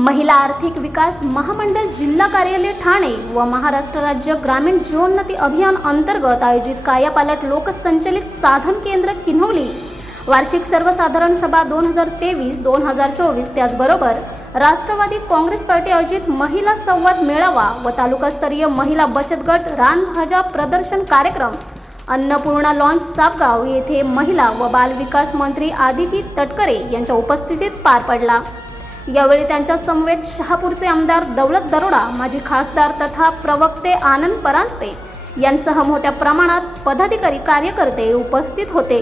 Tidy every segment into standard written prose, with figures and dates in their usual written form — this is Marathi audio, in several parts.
महिला आर्थिक विकास महामंडळ जिल्हा कार्यालय ठाणे व महाराष्ट्र राज्य ग्रामीण जीवनोन्नती अभियान अंतर्गत आयोजित कायापालट लोकसंचलित साधन केंद्र किन्हवली वार्षिक सर्वसाधारण सभा 2023-2024 त्याचबरोबर राष्ट्रवादी काँग्रेस पार्टी आयोजित महिला संवाद मेळावा व तालुकास्तरीय महिला बचत गट रानभाज्या प्रदर्शन कार्यक्रम अन्नपूर्णा लॉन्स सापगाव येथे महिला व बाल विकास मंत्री आदिती तटकरे यांच्या उपस्थितीत पार पडला। यावेळी त्यांच्या समवेत शहापूरचे आमदार दौलत दरोडा, माजी खासदार तथा प्रवक्ते आनंद परांजपे यांसह मोठ्या प्रमाणात पदाधिकारी कार्यकर्ते उपस्थित होते।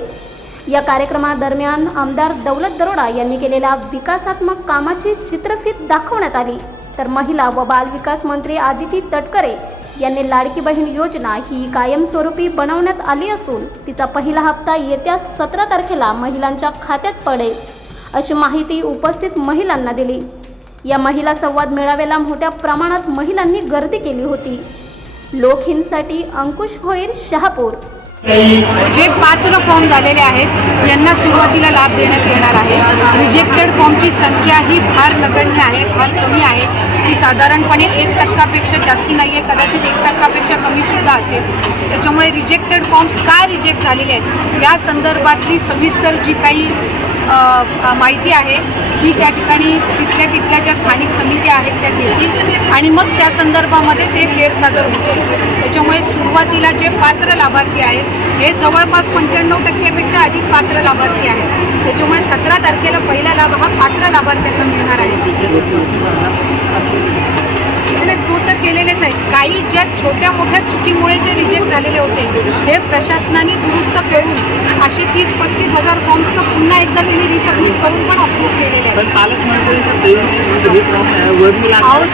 या कार्यक्रमादरम्यान आमदार दौलत दरोडा यांनी केलेल्या विकासात्मक कामाची चित्रफीत दाखवण्यात आली, तर महिला व बाल विकास मंत्री आदिती तटकरे यांनी लाडकी बहीण योजना ही कायमस्वरूपी बनवण्यात आली असून तिचा पहिला हप्ता येत्या 17 तारखेला महिलांच्या खात्यात पडेल अशी माहिती उपस्थित महिलांना दिली। या महिला संवाद मेळाव्याला मोठ्या प्रमाणात महिलांनी गर्दी केली होती। लोकहितसाठी अंकुश भोईर, शहापूर। जे पात्र फॉर्म झालेले आहेत यांना सुरुवातीला लाभ देण्यात येणार आहे। रिजेक्टेड फॉर्मची संख्या ही फार नगण्य आहे, फार कमी आहे। ती साधारणपणे 1% जास्ती नाही आहे, कदाचित 1% कमी सुद्धा असेल। त्याच्यामुळे रिजेक्टेड फॉर्म्स का रिजेक्ट झालेले आहेत या संदर्भातली सविस्तर जी काही माहिती आहे ही त्या ठिकाणी तिथल्या ज्या स्थानिक समित्या आहेत त्या घेतील आणि मग त्या संदर्भामध्ये ते फेरसादर होतील। त्याच्यामुळे सुरुवातीला जे पात्र लाभार्थी आहेत हे जवळपास 95% पेक्षा अधिक पात्र लाभार्थी आहेत। त्याच्यामुळे 17 तारखेला पहिला लाभ हा पात्र लाभार्थ्यांना मिळणार आहे। तो तर केलेलेच आहे। काही ज्या छोट्या मोठ्या चुकीमुळे जे रिजेक्ट झालेले होते हे प्रशासनाने दुरुस्त करून असे 30-35 हजार फॉर्म्स तर पुन्हा एकदा त्यांनी रिसबमिट करून पण अप्रूव्ह केलेले आहेत।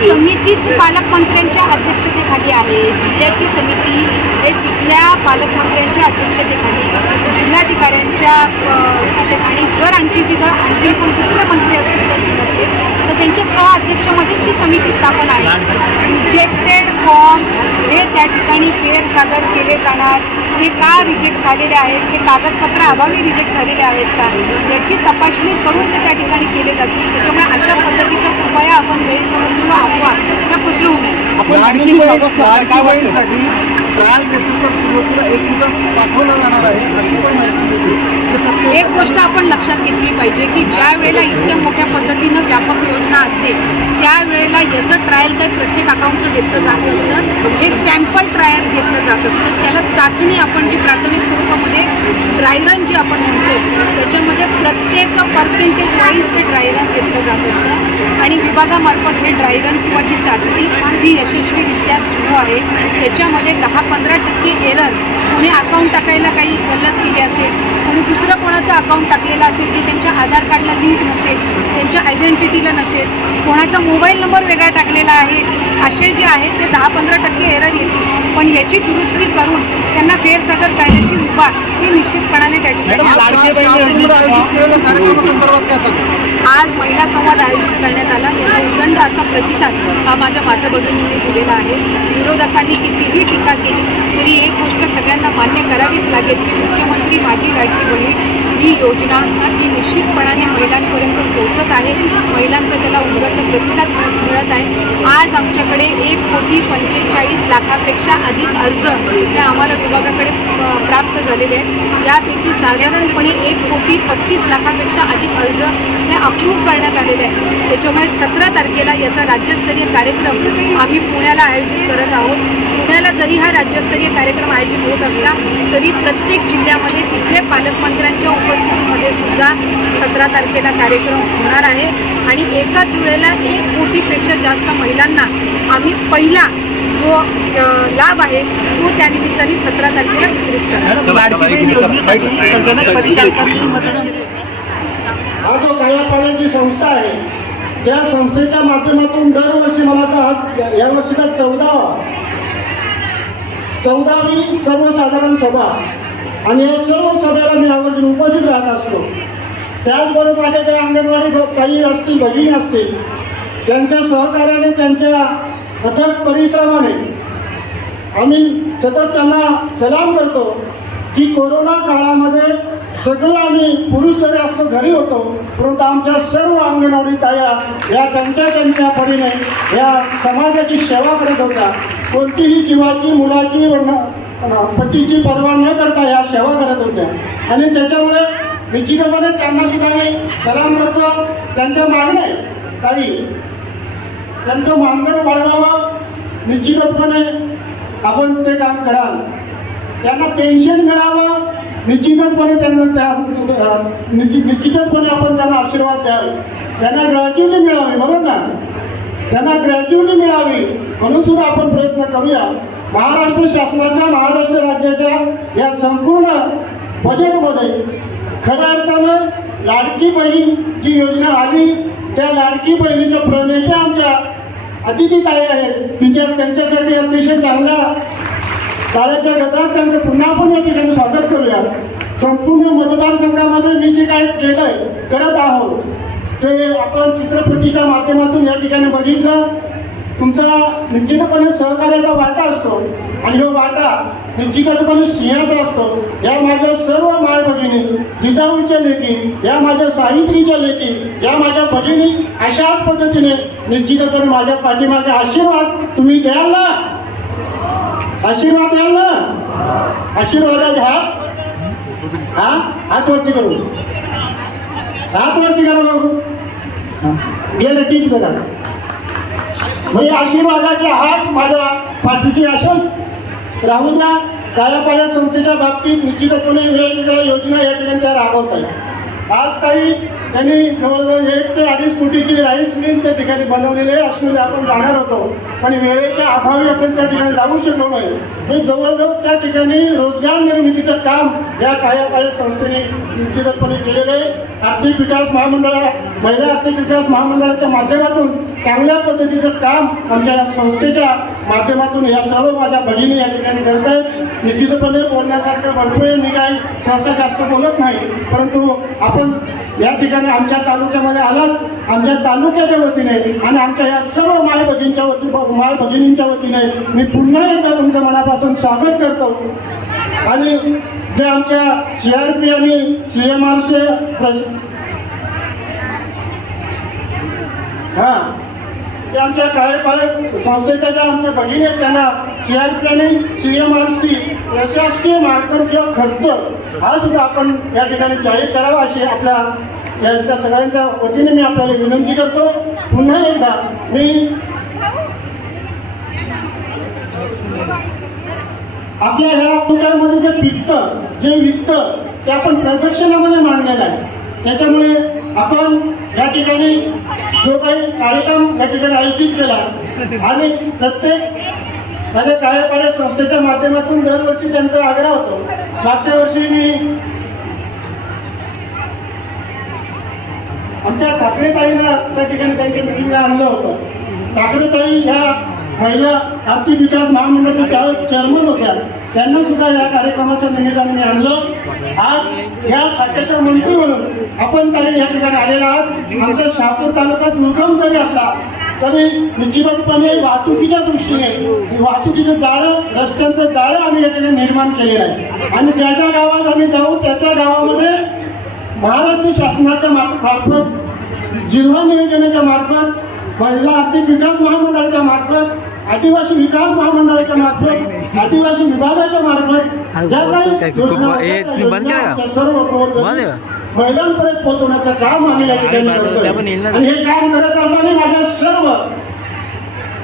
समितीच पालकमंत्र्यांच्या अध्यक्षतेखाली आहे। जिल्ह्याची समिती हे तिथल्या पालकमंत्र्यांच्या अध्यक्षतेखाली जिल्हाधिकाऱ्यांच्या आणि जर आणखी कोण दुसरे मंत्री असतील तर जिल्ह्यातले तर त्यांच्या सह अध्यक्षमध्येच ती समिती स्थापन आहे। रिजेक्टेड फॉर्म्स हे त्या ठिकाणी फेरसादर केले जाणार, ते का रिजेक्ट झालेले आहेत, ते कागदपत्र अभावी रिजेक्ट झालेले आहेत का याची तपासणी करून ते त्या ठिकाणी केले जातील। त्याच्यामुळे अशा पद्धतीचा कृपया आपण गैरसमज किंवा अफवा त्या पसरवू नये। एक गोष्ट आपण लक्षात घेतली पाहिजे की ज्या वेळेला इतक्या मोठ्या पद्धतीनं व्यापक योजना असते त्यावेळेला याचं ट्रायल काही प्रत्येक अकाउंटचं घेतलं जात नसतं, हे सॅम्पल ट्रायल घेतलं जात असतं। त्याला चाचणी आपण जी प्राथमिक स्वरूपामध्ये ड्रायरन जी आपण म्हणतो त्याच्यामध्ये प्रत्येक पर्सेंटेज वाईज ते ड्रायरन घेतलं जात असतं आणि विभागामार्फत हे ड्रायरन किंवा ही चाचणी ही यशस्वीरित्या सुरू आहे। त्याच्यामध्ये 10-15% एरर, कोणी अकाउंट टाकायला काही गल्लत केली असेल, कोणी दुसरं कोणाचं अकाउंट टाकलेलं असेल जे त्यांच्या आधार कार्डला लिंक नसेल, त्यांच्या आयडेंटिटीला नसेल, कोणाचा मोबाईल नंबर वेगळा टाकलेला आहे, असे जे आहेत ते 10-15% एरर येतील। पण याची दुरुस्ती करून त्यांना फेरसादर करण्याची मुभा ही निश्चितपणाने त्या ठिकाणी आज महिला संवाद आयोजित करण्यात आला। याला उदंड असा प्रतिसाद हा माझ्या माता भगिनींनी दिलेला आहे। विरोधकांनी कितीही टीका केली तरी एक गोष्ट सगळ्यांना मान्य करावीच लागेल की मुख्यमंत्री माझी लाडकी बहीण ही योजना ही निश्चितपणाने महिलांपर्यंत पोहोचत आहे। महिलांचा त्याला उदंड प्रतिसाद मिळत आहे। आज आमच्याकडे 1,45,00,000 अधिक अर्ज हे आम्हाला विभागाकडे प्राप्त झालेले आहेत। यापैकी साधारणपणे 1,35,00,000 अधिक अर्ज हे अप्रूव्ह करण्यात आलेले आहेत। त्याच्यामुळे 17 तारखेला याचा राज्यस्तरीय कार्यक्रम आम्ही पुण्याला आयोजित करत आहोत। पुण्याला जरी हा राज्यस्तरीय कार्यक्रम आयोजित होत असला तरी प्रत्येक जिल्ह्यामध्ये तिथले पालकमंत्र्यांच्या उपस्थितीमध्ये सुद्धा 17 तारखेला कार्यक्रम होणार आहे आणि एकाच वेळेला 1 कोटीपेक्षा जास्त महिलांना आम्ही पहिला जो लाभ आहे तो त्यानिमित्ताने 17 तारखेला वितरित करणार। हा जो कायापालटची संस्था आहे त्या संस्थेच्या माध्यमातून दरवर्षी मला वाटतं या वर्षीचा 14वी सर्वसाधारण सभा आणि या सर्व सभेला मी आवर्जून उपस्थित राहत असतो। त्याचबरोबर माझ्या ज्या अंगणवाडी काही असतील, भगिनी असतील, त्यांच्या सहकार्याने, त्यांच्या अथक परिश्रमाने आम्ही सतत त्यांना सलाम करतो की कोरोना काळामध्ये सगळे आम्ही पुरुष जरी असलो घरी होतो, परंतु आमच्या सर्व अंगणवाडी ताया या त्यांच्या परीने या समाजाची सेवा करत होत्या. कोणतीही जीवाची, मुलाची, पतीची पर्वा न करता या सेवा करत होत्या. आणि त्याच्यामुळे निश्चितपणे त्यांना सुद्धा मी सलाम करतो. त्यांच्या मागणे काही त्यांचं मानधन वाढवावं, निश्चितपणे आपण ते काम कराल. त्यांना पेन्शन मिळावं, निश्चितपणे त्यांना निश्चितपणे आपण त्यांना आशीर्वाद द्याल. त्यांना ग्रॅज्युटी मिळावी, बरोबर ना? त्यांना ग्रॅज्युटी मिळावी म्हणून सुद्धा आपण प्रयत्न करूया. महाराष्ट्र शासनाच्या, महाराष्ट्र राज्याच्या या संपूर्ण बजेटमध्ये खऱ्या अर्थानं लाडकी बहीण जी योजना आली, त्या लाडकी बहिणीच्या प्रणेत्या आमच्या अतिथीताई आहेत. त्यांच्यासाठी अतिशय चांगला शाळेच्या गजरात त्यांचं पुन्हा आपण या ठिकाणी स्वागत करूया. संपूर्ण मतदारसंघामध्ये मी जे काय केलंय, करत आहोत, ते आपण चित्रपटीच्या माध्यमातून या ठिकाणी बघितलं. तुमचा निश्चितपणे सहकार्याचा वाटा असतो आणि हा वाटा निश्चितपणे सिंहाचा असतो. या माझ्या सर्व माय भगिनी, जिजाऊच्या लेकी, या माझ्या सावित्रीच्या लेकी, या माझ्या भगिनी अशाच पद्धतीने निश्चितपणे माझ्या पाठीमागे आशीर्वाद तुम्ही द्याल ना? आशीर्वाद द्याल ना? आशीर्वादात हात वरती करू, हात वरती करा बघू. गेलं टीप करा. म्हणजे आशीर्वादाचे हात माझ्या पाठीची असोच राहून द्या. कायापाया संस्थेच्या बाबतीत निश्चितपणे वेगवेगळ्या योजना या ठिकाणी त्या राबवत आहेत. आज काही त्यांनी जवळजवळ 1 ते 2.5 कोटीची राईस मिल त्या ठिकाणी बनवलेले असून आपण जाणार होतो, पण वेळेच्या अभावी आपण त्या ठिकाणी जाऊ शकलो नाही. हे जवळजवळ त्या ठिकाणी रोजगार निर्मितीचं काम या कायापाया संस्थेने निश्चितपणे केलेलं आहे. आर्थिक विकास महामंडळ, महिला आर्थिक विकास महामंडळाच्या माध्यमातून चांगल्या पद्धतीचं काम आमच्या या संस्थेच्या माध्यमातून या सर्व माझ्या भगिनी या ठिकाणी करत आहेत. निश्चितपणे बोलण्यासारखं भरपूर आहे. मी काही सहसा जास्त बोलत नाही, परंतु आपण या ठिकाणी आमच्या तालुक्यामध्ये आलात, आमच्या तालुक्याच्या वतीने आणि आमच्या या सर्व माय भगिनींच्या वतीने मी पुन्हा एकदा तुमच्या मनापासून स्वागत करतो. आणि जे आमच्या CRP आणि CMRC ते आमच्या कायापालक संस्थेच्या ज्या आमच्या भगिनी आहेत, त्यांना CRP आणि CMRC प्रशासकीय मार्फत किंवा खर्च हा सुद्धा आपण या ठिकाणी जाहीर करावा अशी आपल्या यांच्या सगळ्यांच्या वतीने मी आपल्याला विनंती करतो. पुन्हा एकदा मी आपल्या ह्या ठिकाणामध्ये जे पिकतं, जे विकतं, ते आपण प्रदक्षिणामध्ये मांडलेलं आहे. त्याच्यामुळे आपण या ठिकाणी जो काही कार्यक्रम या ठिकाणी आयोजित केला आणि प्रत्येक माझ्या कायापालक संस्थेच्या माध्यमातून दरवर्षी त्यांचा आग्रह होतो. मागच्या वर्षी मी आमच्या ठाकरेताईला त्या ठिकाणी त्यांच्या मिटिंगला आणलं होतं. ठाकरेताई ह्या महिला आर्थिक विकास महामंडळाच्या त्यावेळेस चेअरमन होत्या. त्यांना सुद्धा या कार्यक्रमाच्या निमित्ताने मी आणलं. आज या खात्याच्या मंत्री म्हणून आपण काही या ठिकाणी आलेला आहात. आमचा शहापूर तालुका दुर्गम जरी असला तरी निश्चितपणे वाहतुकीच्या दृष्टीने वाहतुकीचं जाळं, रस्त्यांचं जाळं आम्ही या ठिकाणी निर्माण केलेलं आहे. आणि ज्या ज्या गावात आम्ही जाऊ त्या त्या गावामध्ये महाराष्ट्र शासनाच्या मार्फत, जिल्हा नियोजनाच्या मार्फत, महिला आर्थिक विकास महामंडळाच्या मार्फत, आदिवासी विकास महामंडळाच्या मार्फत, आदिवासी विभागाच्या मार्फत ज्या काही योजना सर्व महिलांपर्यंत पोहोचवण्याचं काम आम्ही या ठिकाणी करतोय. आणि हे काम करत असताना माझ्या सर्व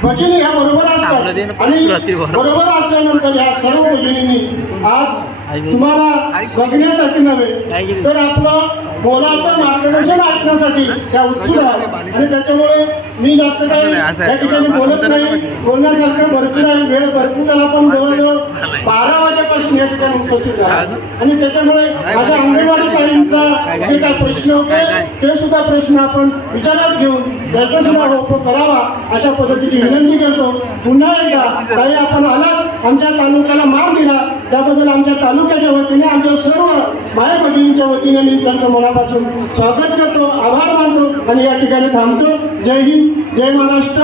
भगिनी ह्या बरोबर असतात. आणि बरोबर असल्यानंतर या सर्व भगिनींनी आज तुम्हाला बघण्यासाठी नव्हे तर आपलं बोलाचं मार्गदर्शन ऐकण्यासाठी त्या उत्सुक आहेत. आणि त्याच्यामुळे मी जास्त काही त्या ठिकाणी बोलत नाही. बोलण्यासारखं भरपूर आहे, वेळ भरपूर झाला, पण जवळजवळ 12 वाजेपासून या ठिकाणी उपस्थित झाला. आणि त्याच्यामुळे माझ्या अंगणवाडी ताईंचा जे काही प्रश्न होते ते सुद्धा प्रश्न आपण विचारात घेऊन त्याचा सुद्धा उपयोग करावा अशा पद्धतीची विनंती करतो. पुन्हा एकदा काही आपण आलात, आमच्या तालुक्याला मान दिला, त्याबद्दल आमच्या तालुक्याच्या वतीने, आमच्या सर्व माय भगिनींच्या वतीने मी त्यांचं मनापासून स्वागत करतो, आभार मानतो आणि या ठिकाणी थांबतो. जय हिंद, जय महाराष्ट्र.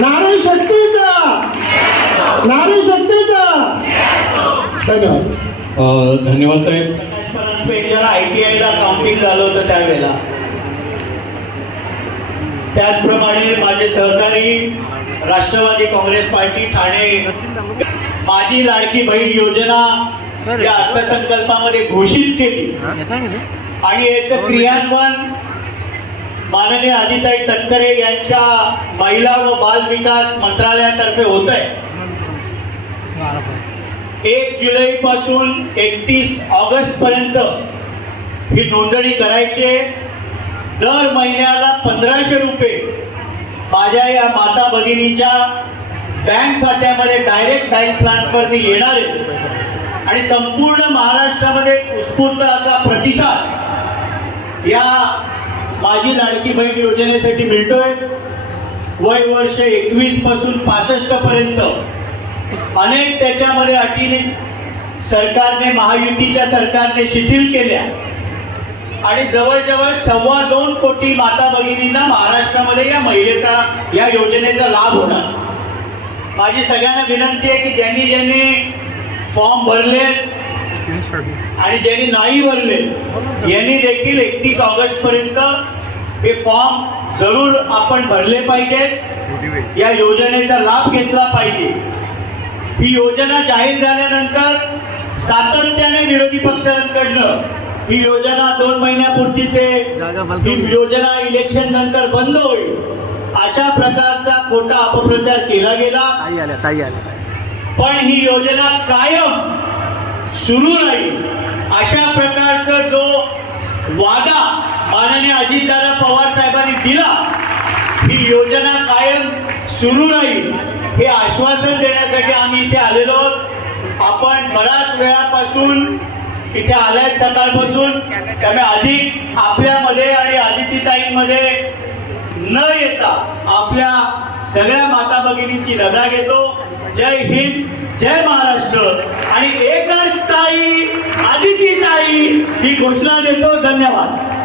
नारी शक्तीचा, नारी शक्तीचा. धन्यवाद. धन्यवाद साहेब. पेन्शन ITI ला काउंटिंग झालं होतं त्यावेळेला. त्याचप्रमाणे माझे सहकारी राष्ट्रवादी काँग्रेस पार्टी ठाणे माझी लाडकी बहीण योजना या अर्थसंकल्पामध्ये घोषित केली आणि याचं क्रियान्वयन माननीय आदिताई तटकरे यांच्या महिला व बाल विकास मंत्रालयातर्फे होत आहे. 1 जुलै पासून 31 ऑगस्ट पर्यंत ही नोंदणी करायची. दर महिन्याला 1500 रुपये माझ्या या माता भगिनीच्या बँक खात्यामध्ये डायरेक्ट बँक ट्रान्सफरने येणार आहे आणि संपूर्ण महाराष्ट्रामध्ये उत्स्फूर्त असा प्रतिसाद या माझी लाडकी बहीण योजनेसाठी मिळतोय. वय वर्ष 21 पासून 65 पर्यंत अनेक त्याच्यामध्ये अटी सरकारने महायुतीच्या सरकारने शिथिल केल्या आणि जवळजवळ 2.25 कोटी माता भगिनींना महाराष्ट्रामध्ये या योजनेचा लाभ होणार. माझी सगळ्यांना विनंती आहे की ज्यांनी ज्यांनी फॉर्म भरले आणि ज्यांनी नाही भरले यांनी देखील 31 ऑगस्ट पर्यंत हे फॉर्म जरूर आपण भरले पाहिजेत. या योजनेचा लाभ घेतला पाहिजे. ही योजना जाहीर झाल्यानंतर सातत्याने विरोधी पक्षांकडनं ही योजना 2 महिन्यापुरतीच आहे, ही योजना इलेक्शन नंतर बंद होईल अशा प्रकारचा खोटा अपप्रचार केला गेला. पण ही योजना कायम सुरू राहील अशा प्रकारचा जो वादा माननीय अजितदादा पवार साहेबांनी दिला, ही योजना कायम सुरू राहील हे आश्वासन देण्यासाठी आम्ही इथे आलेलो आहोत. आपण बऱ्याच वेळापासून इथे आल्यात सकाळपासून, त्यामुळे अधिक आपल्यामध्ये आणि आदितीताईंमध्ये न येता आपल्या सगळ्या माता भगिनींची रजा घेतो. जय हिंद, जय महाराष्ट्र आणि एकच ताई आदितीताई ही घोषणा देतो. धन्यवाद.